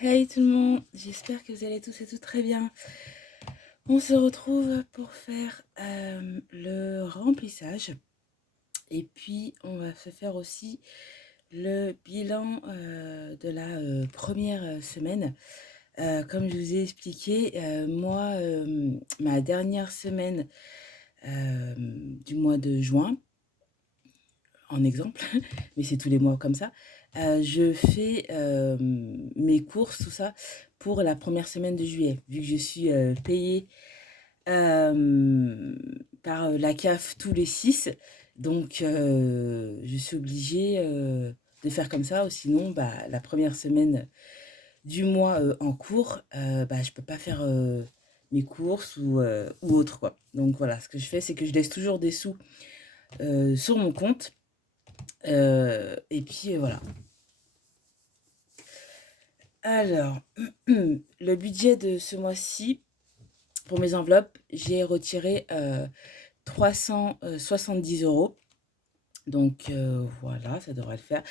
Hey tout le monde, j'espère que vous allez tous et toutes très bien. On se retrouve pour faire le remplissage et puis on va se faire aussi le bilan de la première semaine. Comme je vous ai expliqué, moi, ma dernière semaine du mois de juin, en exemple, mais c'est tous les mois comme ça. Je fais mes courses, tout ça, pour la première semaine de juillet, vu que je suis payée par la CAF tous les 6. Donc, je suis obligée de faire comme ça, ou sinon, bah, la première semaine du mois en cours, bah, je peux pas faire mes courses ou autre, quoi. Donc voilà, ce que je fais, c'est que je laisse toujours des sous sur mon compte et puis voilà. Alors, le budget de ce mois-ci, pour mes enveloppes, j'ai retiré 370 €. Donc voilà, ça devrait le faire.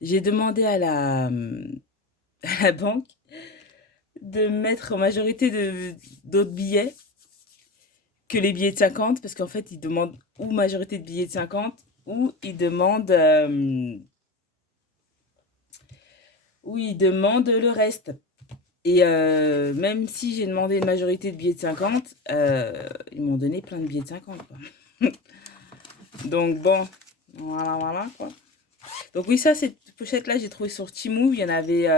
J'ai demandé à à la banque de mettre en majorité d'autres billets que les billets de 50, parce qu'en fait, ils demandent ou majorité de billets de 50, ou ils demandent, ou ils demandent le reste. Et même si j'ai demandé une majorité de billets de 50, ils m'ont donné plein de billets de 50, quoi. Donc bon, voilà, voilà, quoi. Donc oui, ça, cette pochette-là, j'ai trouvé sur Temu. Il y en avait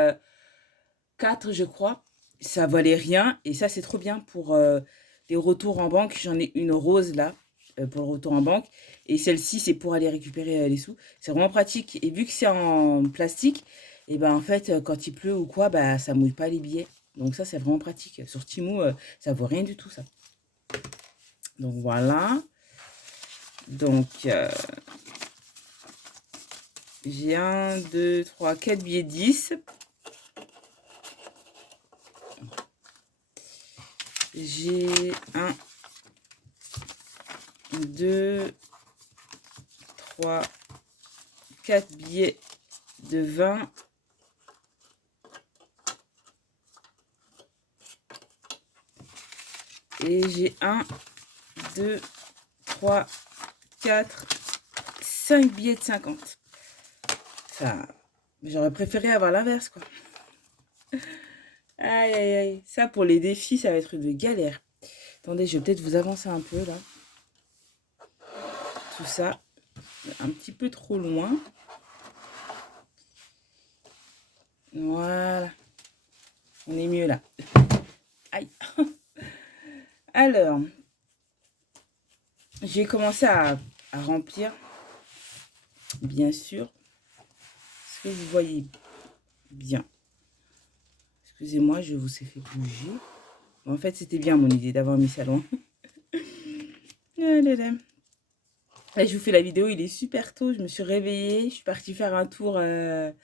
4, je crois. Ça valait rien. Et ça, c'est trop bien pour les retours en banque. J'en ai une rose, là, pour le retour en banque. Et celle-ci, c'est pour aller récupérer les sous. C'est vraiment pratique. Et vu que c'est en plastique, et ben en fait, quand il pleut ou quoi, bah ça mouille pas les billets. Donc ça, c'est vraiment pratique. Sur Temu, ça vaut rien du tout, ça. Donc voilà. Donc j'ai un, 2, 3, 4 billets 10. J'ai un, 2, 3, 4 billets de 20. Et j'ai un, 2, 3, 4, 5 billets de 50. Enfin, j'aurais préféré avoir l'inverse, quoi. Aïe, aïe, aïe. Ça, pour les défis, ça va être de galère. Attendez, je vais peut-être vous avancer un peu, là. Tout ça, un petit peu trop loin. Voilà. On est mieux, là. Aïe. Alors, j'ai commencé à remplir, bien sûr. Est-ce que vous voyez bien? Excusez-moi, je vous ai fait bouger. Bon, en fait, c'était bien mon idée d'avoir mis ça loin. Là, je vous fais la vidéo, il est super tôt. Je me suis réveillée, je suis partie faire un tour parce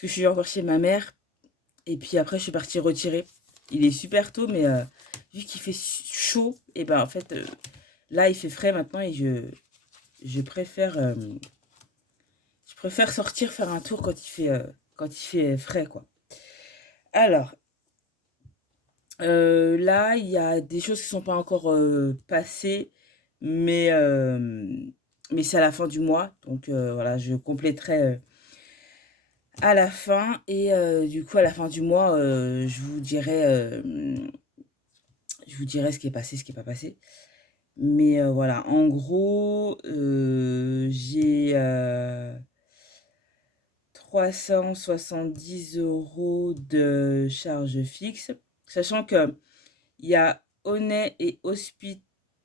que je suis encore chez ma mère. Et puis après, je suis partie retirer. Il est super tôt, mais vu qu'il fait chaud, et ben en fait, là, il fait frais maintenant et je préfère, je préfère sortir faire un tour quand il fait frais, quoi. Alors, là, il y a des choses qui sont pas encore passées, mais, euh, mais c'est à la fin du mois. Donc voilà, je compléterai à la fin. Et du coup, à la fin du mois, je vous dirai ce qui est passé, ce qui n'est pas passé. Mais voilà, en gros, j'ai 370 € de charges fixes, sachant que il y a Aunay et Hospit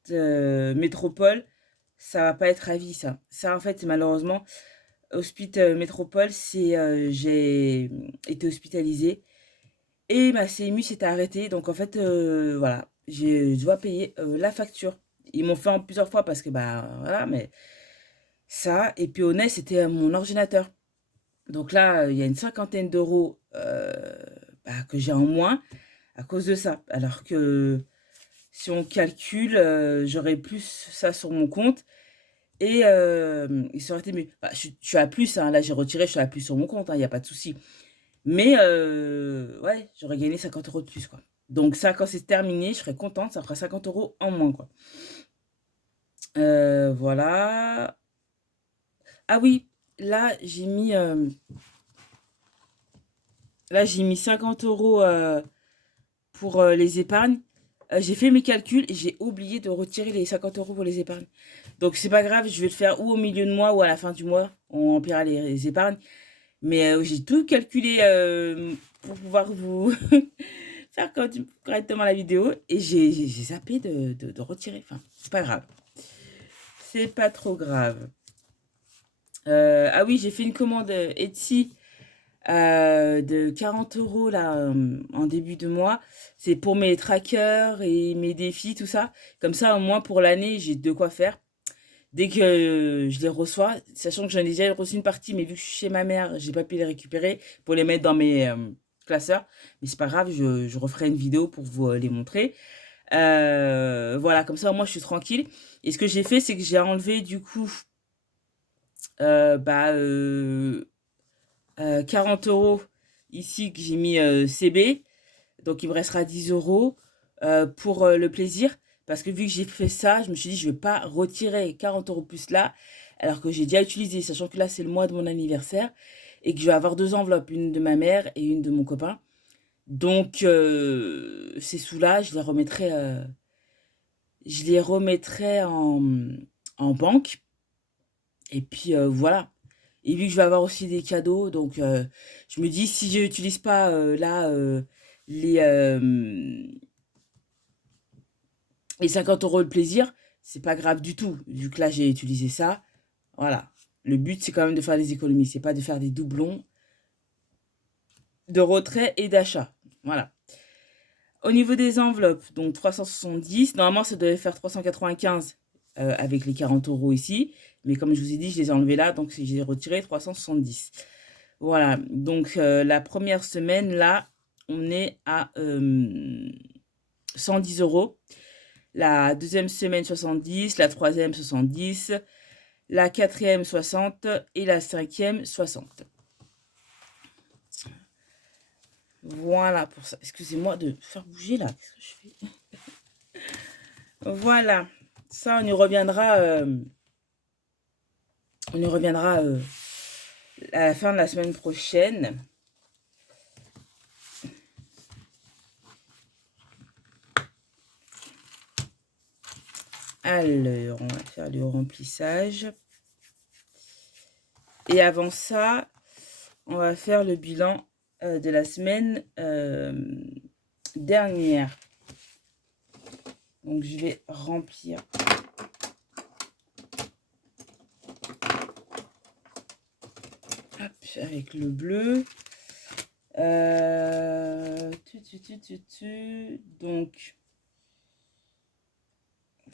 Métropole, ça va pas être à vie, ça. Ça, en fait, malheureusement, Hospit Métropole, c'est j'ai été hospitalisée et ma CMU s'était arrêtée. Donc, en fait, voilà, je dois payer la facture. Ils m'ont fait en plusieurs fois parce que, bah, voilà, mais ça. Et puis, Aunay, c'était mon ordinateur. Donc là, il y a une cinquantaine d'euros bah, que j'ai en moins à cause de ça. Alors que si on calcule, j'aurais plus ça sur mon compte et il aurait été mieux. Bah, je suis à plus, hein, là j'ai retiré, je suis à plus sur mon compte, il y a pas de souci. Mais ouais, j'aurais gagné 50 € de plus, quoi. Donc ça, quand c'est terminé, je serais contente, ça fera 50 € en moins, quoi. Voilà. Ah oui, là, j'ai mis 50 € pour les épargnes. J'ai fait mes calculs et j'ai oublié de retirer les 50 € pour les épargnes. Donc c'est pas grave, je vais le faire ou au milieu de mois ou à la fin du mois. On remplira les épargnes. Mais j'ai tout calculé pour pouvoir vous faire correctement la vidéo. Et j'ai zappé de retirer. Enfin, c'est pas grave. C'est pas trop grave. Ah oui, j'ai fait une commande Etsy de 40 € là en début de mois. C'est pour mes trackers et mes défis, tout ça. Comme ça, au moins pour l'année, j'ai de quoi faire. Dès que je les reçois, sachant que j'en ai déjà reçu une partie, mais vu que je suis chez ma mère, j'ai pas pu les récupérer pour les mettre dans mes classeurs. Mais c'est pas grave, je referai une vidéo pour vous les montrer. Voilà, comme ça, moi, je suis tranquille. Et ce que j'ai fait, c'est que j'ai enlevé du coup euh, bah, euh, 40 € ici que j'ai mis CB. Donc, il me restera 10 € pour le plaisir. Parce que vu que j'ai fait ça, je me suis dit, je vais pas retirer 40 € plus là, alors que j'ai déjà utilisé, sachant que là, c'est le mois de mon anniversaire, et que je vais avoir deux enveloppes, une de ma mère et une de mon copain. Donc, ces sous-là, je les remettrai en banque. Et puis, voilà. Et vu que je vais avoir aussi des cadeaux, donc je me dis, si je n'utilise pas là les, euh, les 50 € de plaisir, c'est pas grave du tout. Vu que là, j'ai utilisé ça. Voilà. Le but, c'est quand même de faire des économies. C'est pas de faire des doublons de retrait et d'achat. Voilà. Au niveau des enveloppes, donc 370. Normalement, ça devait faire 395 avec les 40 € ici. Mais comme je vous ai dit, je les ai enlevés là. Donc, j'ai retiré 370. Voilà. Donc, la première semaine, là, on est à 110 €. La deuxième semaine, 70. La troisième, 70. La quatrième, 60. Et la cinquième, 60. Voilà pour ça. Excusez-moi de faire bouger là. Qu'est-ce que je fais? Voilà. Ça, on y reviendra à la fin de la semaine prochaine. Alors, on va faire le remplissage. Et avant ça, on va faire le bilan de la semaine dernière. Donc, je vais remplir. Hop, avec le bleu. Donc,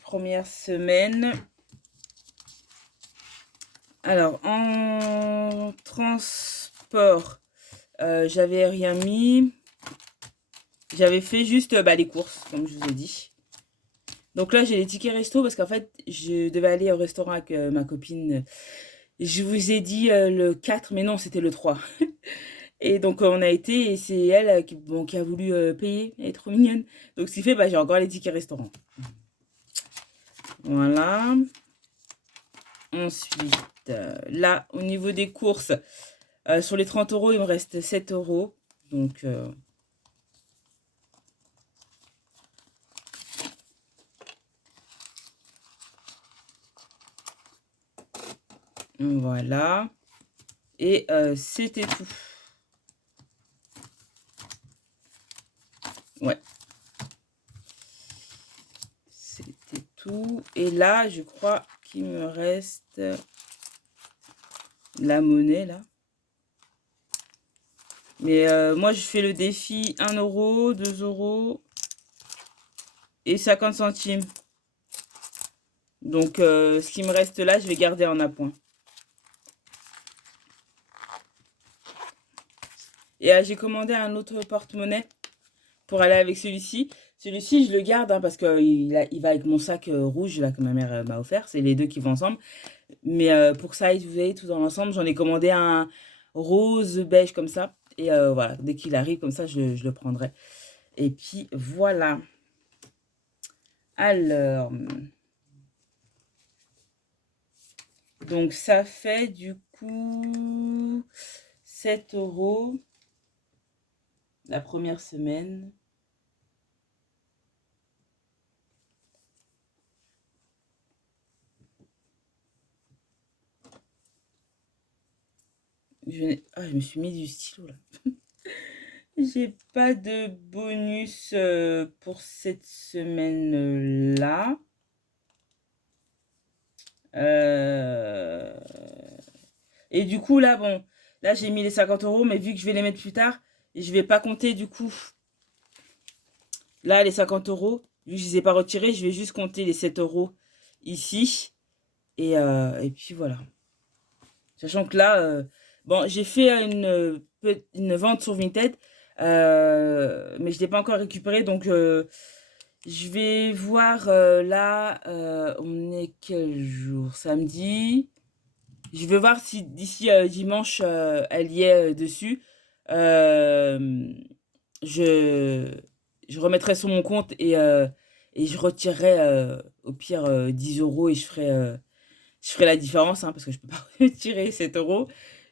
première semaine. Alors, en transport, j'avais rien mis. J'avais fait juste les courses, comme je vous ai dit. Donc là, j'ai les tickets resto parce qu'en fait, je devais aller au restaurant avec ma copine. Je vous ai dit le 4, mais non, c'était le 3. Et donc, on a été et c'est elle qui a voulu payer. Elle est trop mignonne. Donc, ce qui fait, j'ai encore les tickets restaurant. Voilà. Ensuite, là, au niveau des courses, sur les 30 €, il me reste 7 €. Donc, voilà. Et c'était tout. Ouais. C'était tout. Et là, je crois qu'il me reste la monnaie, là. Mais moi, je fais le défi 1 €, 2 € et 50 centimes. Donc, ce qui me reste là, je vais garder en appoint. Et j'ai commandé un autre porte-monnaie pour aller avec celui-ci. Celui-ci, je le garde parce qu'il va avec mon sac rouge là, que ma mère m'a offert. C'est les deux qui vont ensemble. Mais pour que ça aille, vous voyez, tout dans l'ensemble, j'en ai commandé un rose beige comme ça. Et voilà, dès qu'il arrive, comme ça, je le prendrai. Et puis, voilà. Alors, donc ça fait du coup 7 € la première semaine. Je me suis mis du stylo là. J'ai pas de bonus pour cette semaine-là. Et du coup, là, bon, là, j'ai mis les 50 €, mais vu que je vais les mettre plus tard, je vais pas compter du coup. Là, les 50 €, vu que je les ai pas retirés, je vais juste compter les 7 € ici. Et puis voilà. Sachant que là, bon, j'ai fait une vente sur Vinted, mais je ne l'ai pas encore récupéré. Donc, je vais voir là, on est quel jour? Samedi. Je vais voir si d'ici dimanche, elle y est dessus. Euh, je, je remettrai sur mon compte et je retirerai au pire 10 € et je ferai la différence hein, parce que je peux pas retirer 7 €.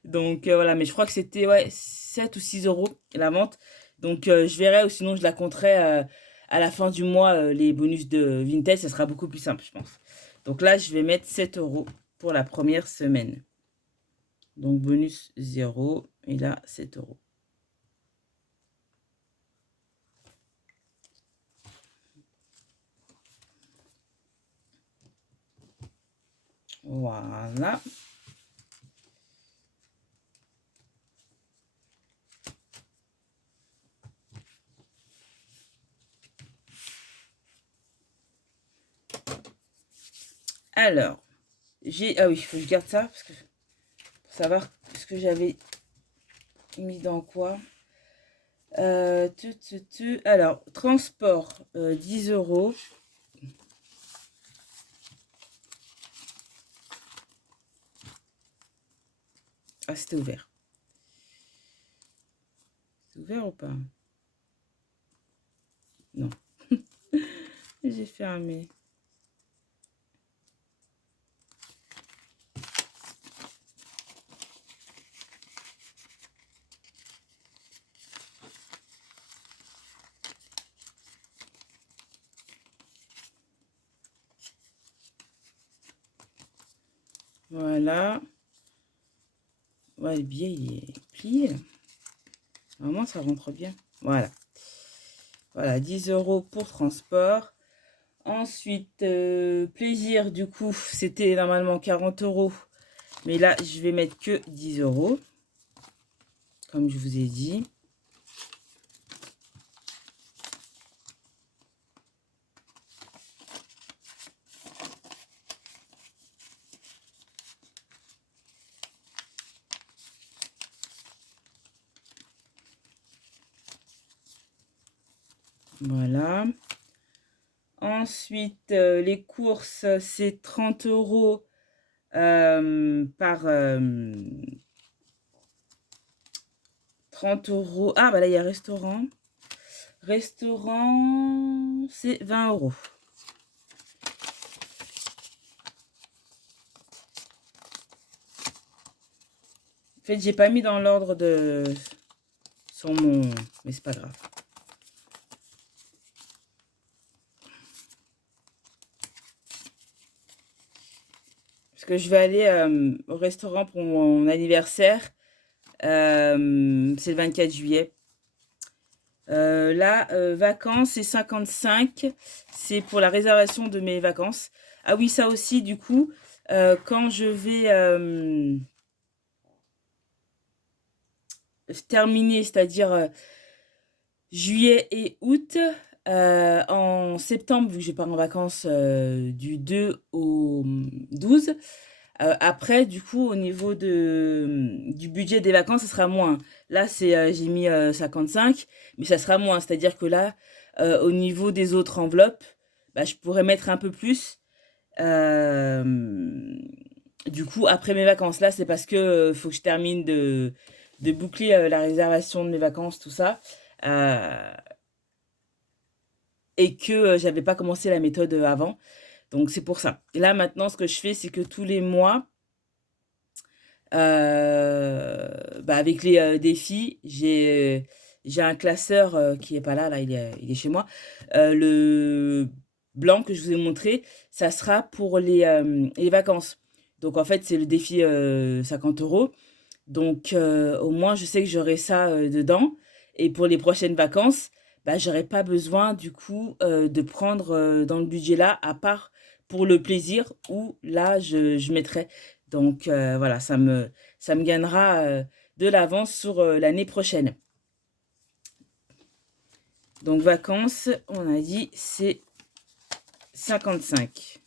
Donc voilà, mais je crois que c'était ouais, 7 ou 6 € la vente. Donc je verrai ou sinon je la compterai à la fin du mois les bonus de Vinted, ça sera beaucoup plus simple, je pense. Donc là, je vais mettre 7 € pour la première semaine. Donc bonus 0 et là 7 €. Voilà. Alors, ah oui, il faut que je garde ça parce que pour savoir ce que j'avais mis dans quoi. Alors, transport, 10 €. Ah, c'était ouvert. C'est ouvert ou pas? Non. J'ai fermé. Voilà. Ouais, le billet, il est plié, là. Normalement, ça rentre bien. Voilà. Voilà, 10 € pour transport. Ensuite, plaisir, du coup, c'était normalement 40 €. Mais là, je vais mettre que 10 €. Comme je vous ai dit. Voilà. Ensuite, les courses, c'est 30 € par 30 €. Ah, bah là, il y a restaurant. Restaurant, c'est 20 €. En fait, j'ai pas mis dans l'ordre de sur mon... Mais c'est pas grave. Parce que je vais aller au restaurant pour mon anniversaire. C'est le 24 juillet. Là, vacances, c'est 55. C'est pour la réservation de mes vacances. Ah oui, ça aussi, du coup, quand je vais terminer, c'est-à-dire juillet et août, en septembre, vu que je pars en vacances du 2 au 12, après, du coup, au niveau du budget des vacances, ça sera moins. Là, j'ai mis 55, mais ça sera moins. C'est-à-dire que là, au niveau des autres enveloppes, bah, je pourrais mettre un peu plus. Du coup, après mes vacances, là, c'est parce que faut que je termine de boucler la réservation de mes vacances, tout ça. Et que j'avais pas commencé la méthode avant. Donc c'est pour ça. Et là maintenant, ce que je fais, c'est que tous les mois, avec les défis, j'ai un classeur qui est pas là, là il est chez moi. Le blanc que je vous ai montré, ça sera pour les vacances. Donc en fait, c'est le défi 50 euros. Donc au moins, je sais que j'aurai ça dedans. Et pour les prochaines vacances, bah, j'aurai pas besoin du coup de prendre dans le budget là, à part pour le plaisir, où là, je mettrai. Donc voilà, ça me gagnera de l'avance sur l'année prochaine. Donc vacances, on a dit, c'est 55.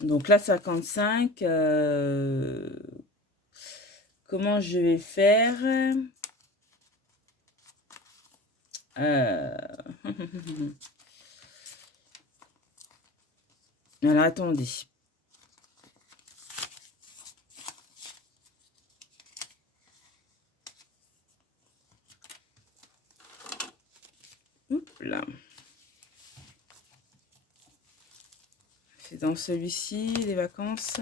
Donc là, 55, comment je vais faire? Alors, attendez. Oups là. C'est dans celui-ci, les vacances.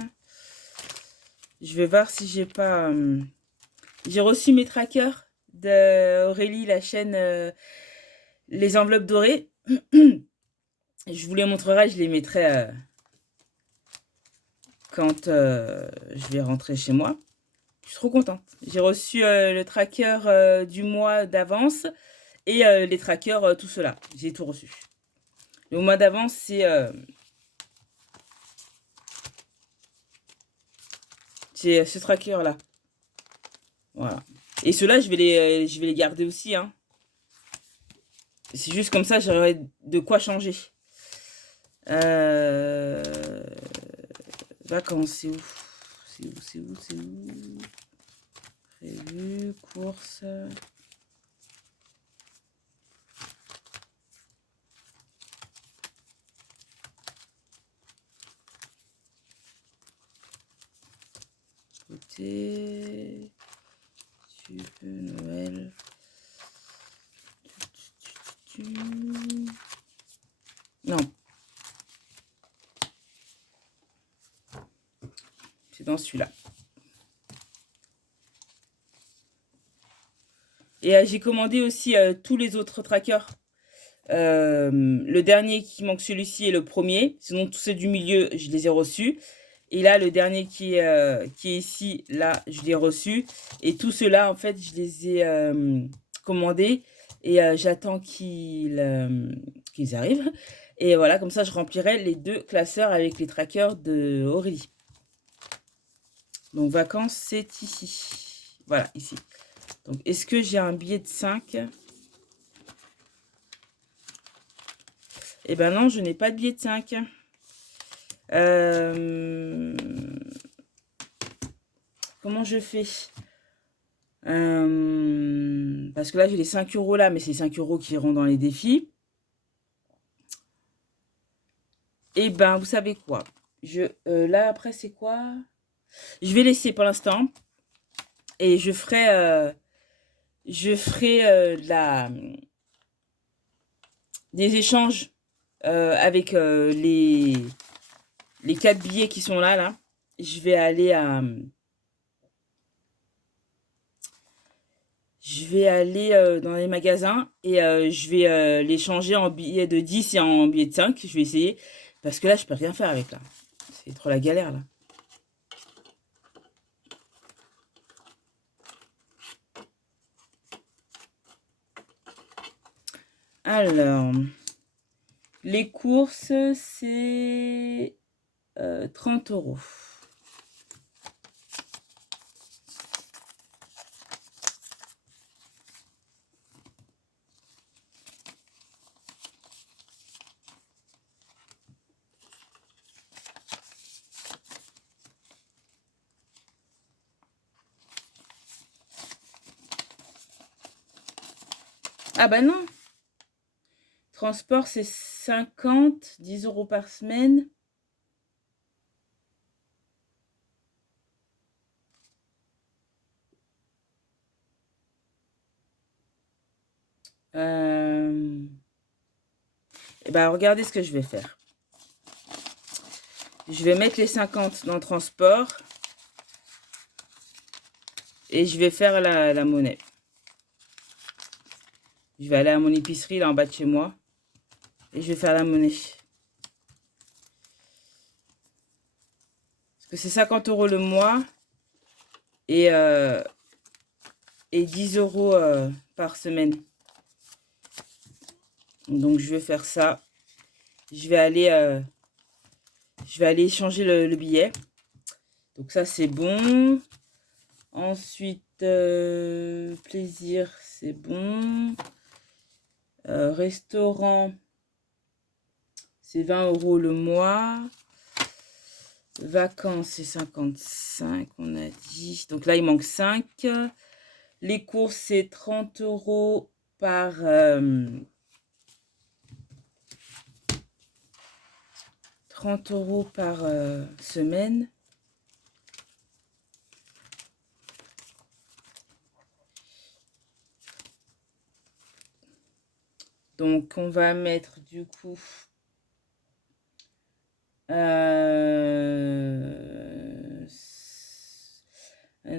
Je vais voir si j'ai pas... J'ai reçu mes trackers d'Aurélie, la chaîne Les Enveloppes Dorées. Je vous les montrerai, je les mettrai quand je vais rentrer chez moi. Je suis trop contente. J'ai reçu le tracker du mois d'avance et les trackers, tout cela. J'ai tout reçu. Le mois d'avance, c'est ce tracker-là. Voilà. Et ceux-là, je vais les garder aussi. Hein. C'est juste comme ça, j'aurai de quoi changer. Vacances, c'est où? C'est où? C'est où? C'est où? Prévu, course. Côté. Super Noël. Non. C'est dans celui-là. Et j'ai commandé aussi tous les autres trackers. Le dernier qui manque, celui-ci, est le premier. Sinon, tous ceux du milieu, je les ai reçus. Et là, le dernier qui est ici, là, je l'ai reçu. Et tous ceux-là, en fait, je les ai commandés. Et j'attends qu'ils arrivent. Et voilà, comme ça, je remplirai les 2 classeurs avec les trackers de Aurélie. Donc, vacances, c'est ici. Voilà, ici. Donc, est-ce que j'ai un billet de 5? Eh ben non, je n'ai pas de billet de 5. Comment je fais? Parce que là, j'ai les 5 euros là, mais c'est 5 euros qui iront dans les défis. Eh ben, vous savez quoi? Là, après, c'est quoi? Je vais laisser pour l'instant. Et je ferai des échanges avec les 4 billets qui sont là. Je vais aller dans les magasins et je vais les changer en billets de 10 et en billets de 5. Je vais essayer. Parce que là, je peux rien faire avec là. C'est trop la galère là. Alors, les courses, c'est 30 euros. Ah bah non. Transport, c'est 50, 10 euros par semaine. Et ben, regardez ce que je vais faire. Je vais mettre les 50 dans le transport. Et je vais faire la monnaie. Je vais aller à mon épicerie, là, en bas de chez moi. Et je vais faire la monnaie. Parce que c'est 50 € le mois. Et 10 € par semaine. Donc, je vais faire ça. Je vais aller échanger le billet. Donc, ça, c'est bon. Ensuite, plaisir, c'est bon. Restaurant, c'est 20 € le mois. Vacances, c'est 55, on a dit. Donc là, il manque 5. Les courses, c'est 30 € par... 30 € par semaine. Donc, on va mettre du coup...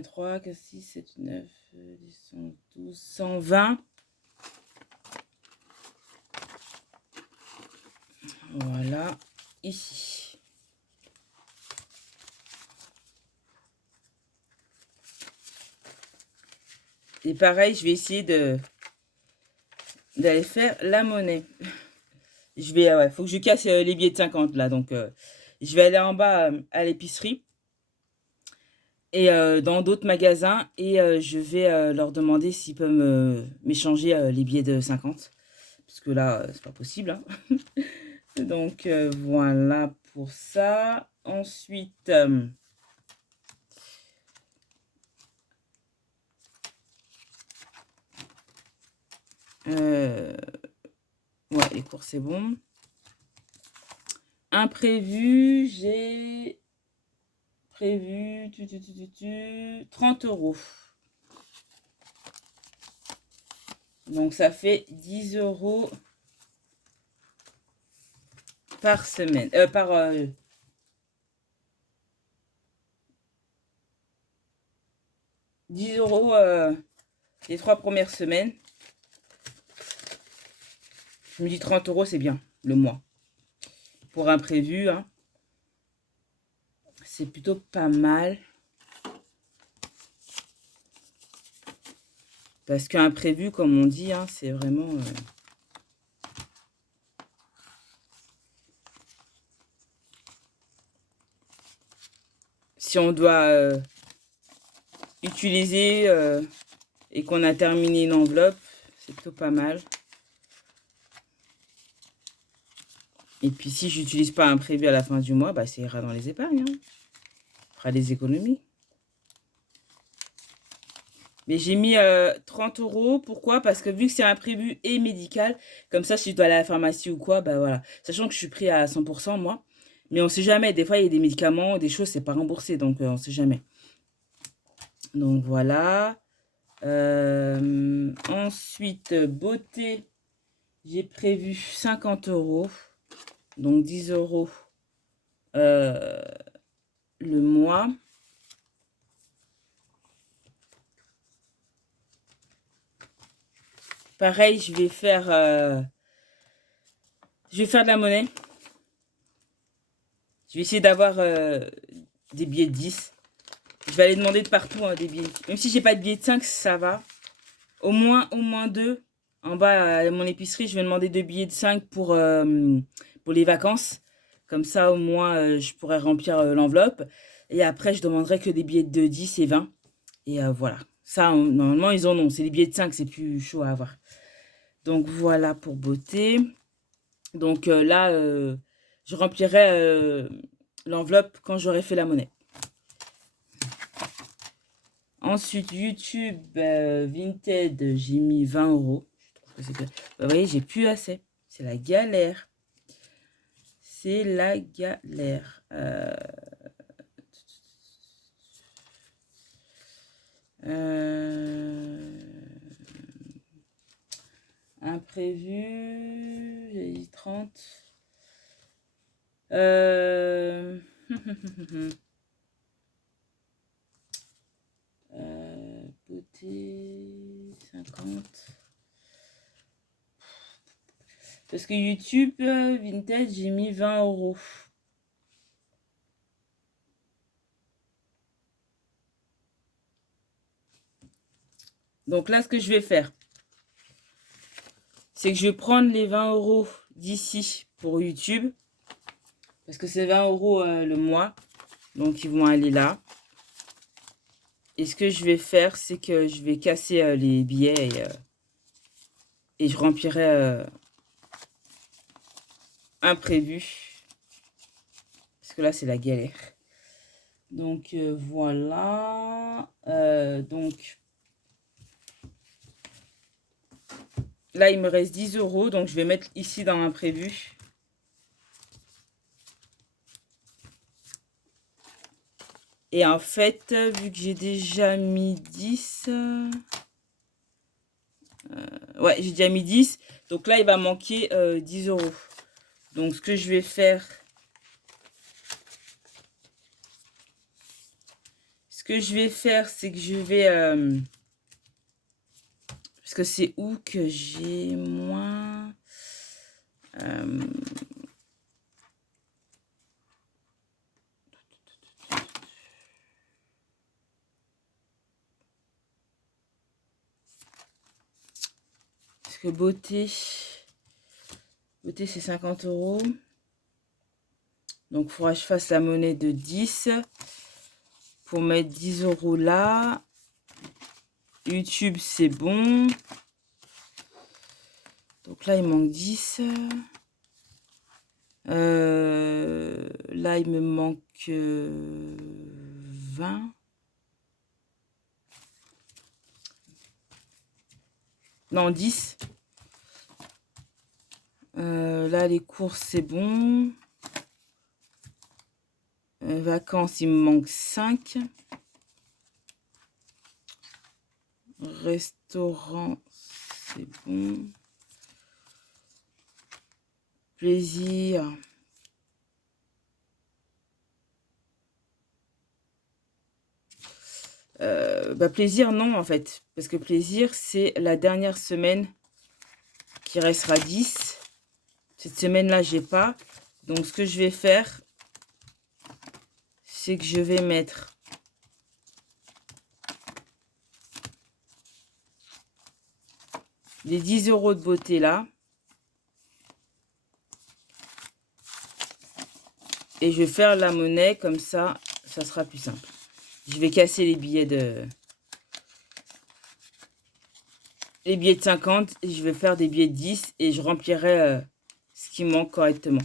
3, 4, 6, 7, 9, 10, 11, 12, 120. Voilà, ici. Et pareil, je vais essayer d'aller faire la monnaie. Je vais, ouais, faut que je casse les billets de 50 là. Donc, je vais aller en bas à l'épicerie et dans d'autres magasins et je vais leur demander s'ils peuvent m'échanger les billets de 50. Parce que là, c'est pas possible, hein. Donc, voilà pour ça. Ensuite, ouais, les courses, c'est bon. Imprévu, j'ai prévu 30 €. Donc, ça fait 10 € par semaine. 10 € les 3 premières semaines. Je me dis 30 € c'est bien le mois. Pour imprévu, hein. C'est plutôt pas mal. Parce qu'un imprévu, comme on dit, hein, c'est vraiment... si on doit utiliser et qu'on a terminé une enveloppe, c'est plutôt pas mal. Et puis si j'utilise pas un prévu à la fin du mois, bah, ça ira dans les épargnes, hein. On fera des économies. Mais j'ai mis 30 €. Pourquoi? Parce que vu que c'est imprévu et médical, comme ça, si je dois aller à la pharmacie ou quoi, bah voilà. Sachant que je suis pris à 100% moi. Mais on sait jamais. Des fois, il y a des médicaments, des choses, c'est pas remboursé. Donc, on sait jamais. Donc, voilà. Ensuite, beauté. J'ai prévu 50 €. Donc, 10 € le mois. Pareil, je vais faire de la monnaie. Je vais essayer d'avoir des billets de 10. Je vais aller demander de partout hein, des billets. Même si j'ai pas de billets de 5, ça va. Au moins 2. En bas à mon épicerie, je vais demander 2 billets de 5 pour les vacances. Comme ça, au moins, je pourrais remplir l'enveloppe. Et après, je demanderai que des billets de 10 et 20. Et voilà. Ça, normalement, ils en ont. C'est les billets de 5, c'est plus chaud à avoir. Donc, voilà pour beauté. Donc là, je remplirai l'enveloppe quand j'aurai fait la monnaie. Ensuite, YouTube Vinted, j'ai mis 20 €. Je trouve que c'est bien. Vous voyez, j'ai plus assez. C'est la galère. C'est la galère. prévu. J'ai dit 30. Beauté 50. Parce que YouTube Vintage, j'ai mis 20 €. Donc là, ce que je vais faire, c'est que je vais prendre les 20 € d'ici pour YouTube. Parce que c'est 20 € le mois. Donc, ils vont aller là. Et ce que je vais faire, c'est que je vais casser les billets et je remplirai imprévu. Parce que là, c'est la galère. Donc, voilà. Donc, là, il me reste 10 €. Donc, je vais mettre ici dans l'imprévu. Et en fait, vu que j'ai déjà mis 10... ouais, j'ai déjà mis 10. Donc là, il va manquer 10 €. Donc, ce que je vais faire... Ce que je vais faire, c'est que je vais... parce que c'est où que j'ai moins... parce que beauté... Beauté, c'est 50 €. Donc, il faudra que je fasse la monnaie de 10 pour mettre 10 € là. YouTube, c'est bon. Donc là, il manque 10. Là, il me manque 20. Non, 10. Là, les courses, c'est bon. Vacances, il me manque 5. Restaurant, c'est bon. Plaisir. Plaisir, non, en fait. Parce que plaisir, c'est la dernière semaine qui restera 10. Cette semaine-là, j'ai pas. Donc, ce que je vais faire, c'est que je vais mettre les 10 € de beauté là. Et je vais faire la monnaie, comme ça, ça sera plus simple. Je vais casser les billets de... Les billets de 50, et je vais faire des billets de 10 et je remplirai ce qui manque correctement.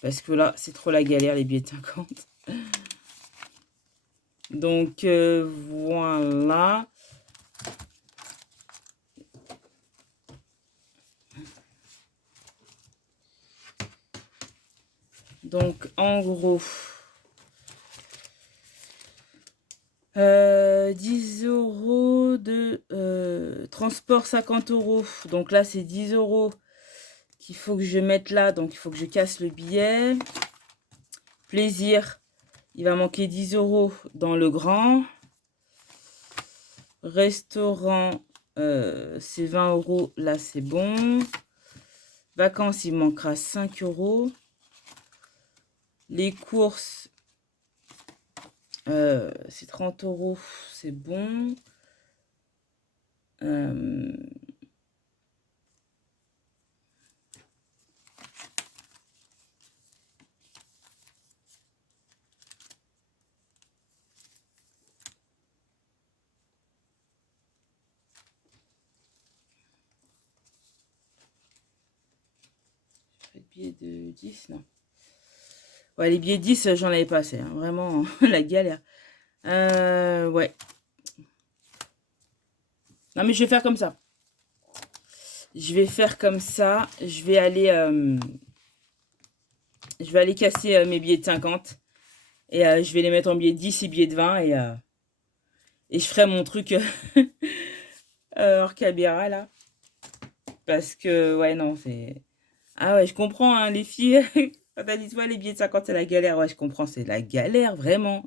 Parce que là, c'est trop la galère, les billets de 50. Donc, voilà. Donc, en gros, 10 € de transport, 50 €. Donc là, c'est 10 € qu'il faut que je mette là. Donc, il faut que je casse le billet. Plaisir, il va manquer 10 € dans le grand. Restaurant, c'est 20 €. Là, c'est bon. Vacances, il manquera 5 €. Les courses, c'est 30 €. C'est bon. Billets de 10, non. Ouais, les billets 10, j'en avais pas assez. Hein. Vraiment, la galère. Ouais. Non, mais je vais faire comme ça. Je vais faire comme ça. Je vais aller casser mes billets de 50. Et je vais les mettre en billets de 10 et billets de 20. Et je ferai mon truc hors caméra, là. Parce que, ouais, non, c'est... Ah ouais, je comprends, hein, les filles, quand elles disent, ouais, les billets de 50, c'est la galère. Ouais, je comprends, c'est la galère, vraiment.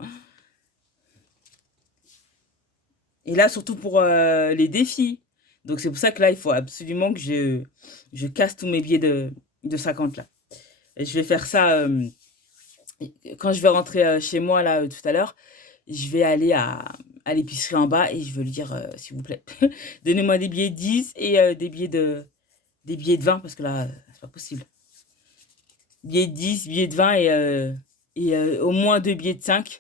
Et là, surtout pour les défis. Donc, c'est pour ça que là, il faut absolument que je casse tous mes billets de 50, là. Et je vais faire ça quand je vais rentrer chez moi, là, tout à l'heure. Je vais aller à l'épicerie en bas et je veux lui dire, s'il vous plaît, donnez-moi des billets de 10 et des billets de 20, parce que là, c'est pas possible. Billets de 10, billets de 20 et au moins deux billets de 5.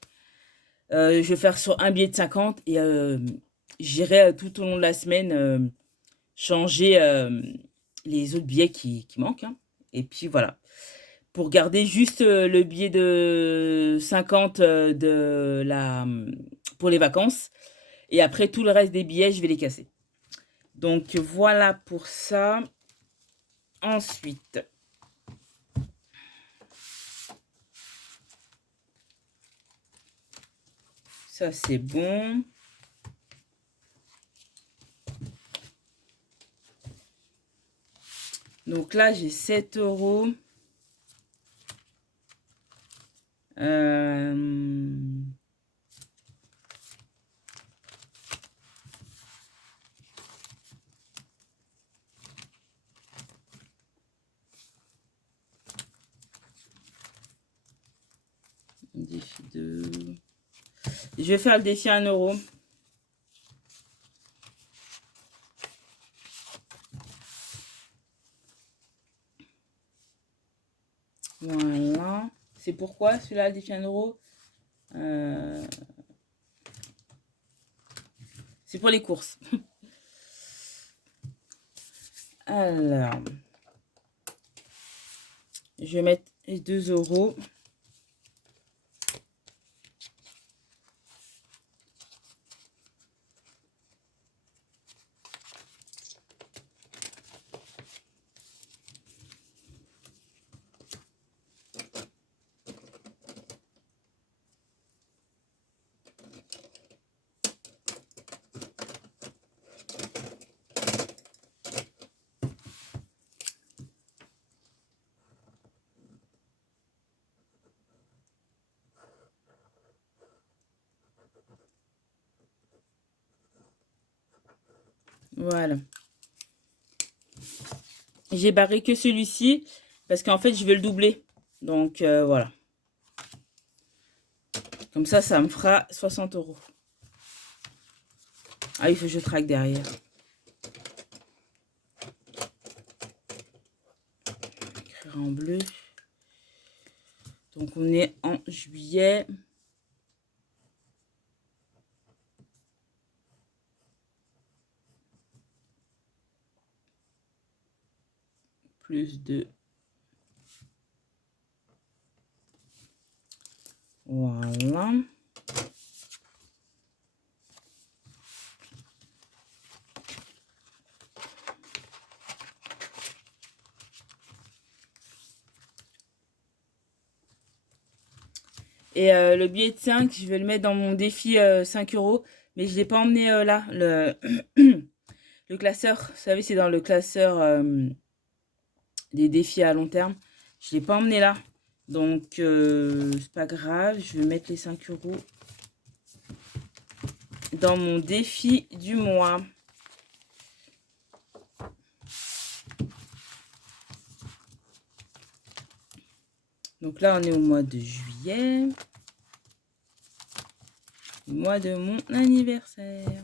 Je vais faire sur un billet de 50 et j'irai tout au long de la semaine changer les autres billets qui manquent, hein. Et puis voilà. Pour garder juste le billet de 50 pour les vacances. Et après, tout le reste des billets, je vais les casser. Donc voilà pour ça. Ensuite, ça c'est bon. Donc là, j'ai 7 euros. Euh, défi 2. Je vais faire le défi 1 euro. Voilà. C'est pourquoi celui-là, le défi 1 euro. C'est pour les courses. Alors, je vais mettre les 2 euros. Voilà. J'ai barré que celui-ci parce qu'en fait, je vais le doubler. Donc, voilà. Comme ça me fera 60 euros. Ah, il faut que je traque derrière. Écrire en bleu. Donc, on est en juillet. Plus de... Voilà. Et le billet de 5, je vais le mettre dans mon défi 5 euros. Mais je ne l'ai pas emmené là. Le classeur, vous savez, c'est dans le classeur des défis à long terme. Je ne l'ai pas emmené là. Donc, c'est pas grave. Je vais mettre les 5 euros dans mon défi du mois. Donc là, on est au mois de juillet. Le mois de mon anniversaire.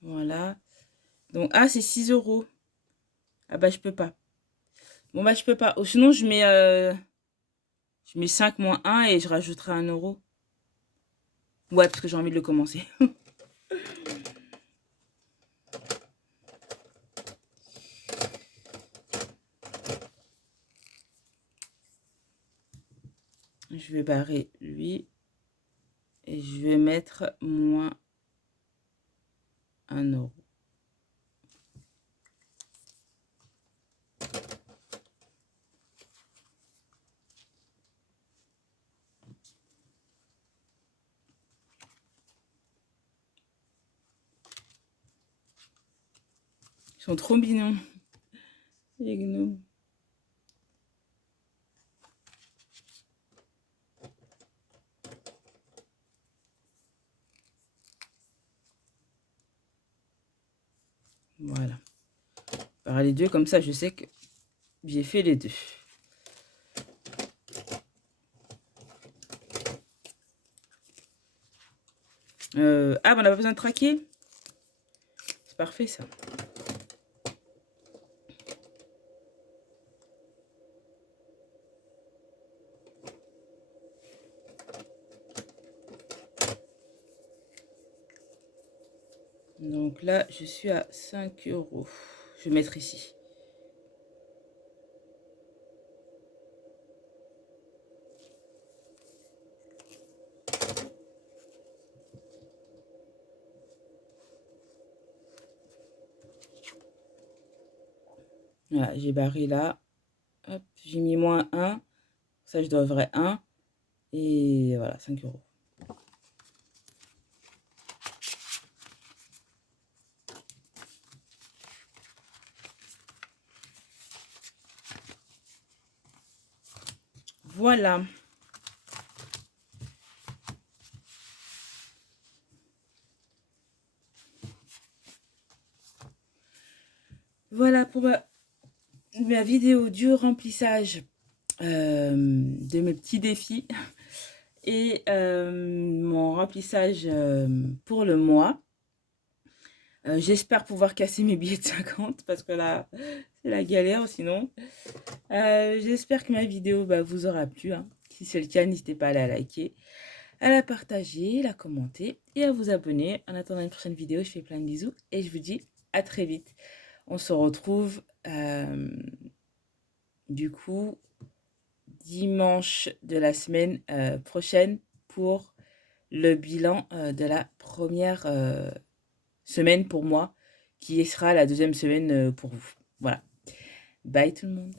Voilà. Donc, ah, c'est 6 euros. Ah bah, je peux pas. Bon, bah, je peux pas. Ou sinon, je mets 5 moins 1 et je rajouterai 1 euro. Ouais, parce que j'ai envie de le commencer. Je vais barrer lui. Et je vais mettre moins 1 euro. Ils sont trop mignons, les gnomes. Voilà. Par les deux, comme ça, je sais que j'ai fait les deux. Ah, on n'a pas besoin de traquer. C'est parfait, ça. Donc là, je suis à 5 €. Je vais mettre ici. Voilà, j'ai barré là. Hop, j'ai mis moins 1. Ça, je devrais 1. Et voilà, 5 €. Voilà. Voilà pour ma vidéo du remplissage de mes petits défis et mon remplissage pour le mois. J'espère pouvoir casser mes billets de 50 parce que là, c'est la galère sinon. J'espère que ma vidéo vous aura plu, hein. Si c'est le cas, n'hésitez pas à la liker, à la partager, la commenter et à vous abonner. En attendant une prochaine vidéo, je fais plein de bisous et je vous dis à très vite. On se retrouve du coup dimanche de la semaine prochaine pour le bilan de la première semaine pour moi, qui sera la deuxième semaine pour vous. Voilà. Bye tout le monde.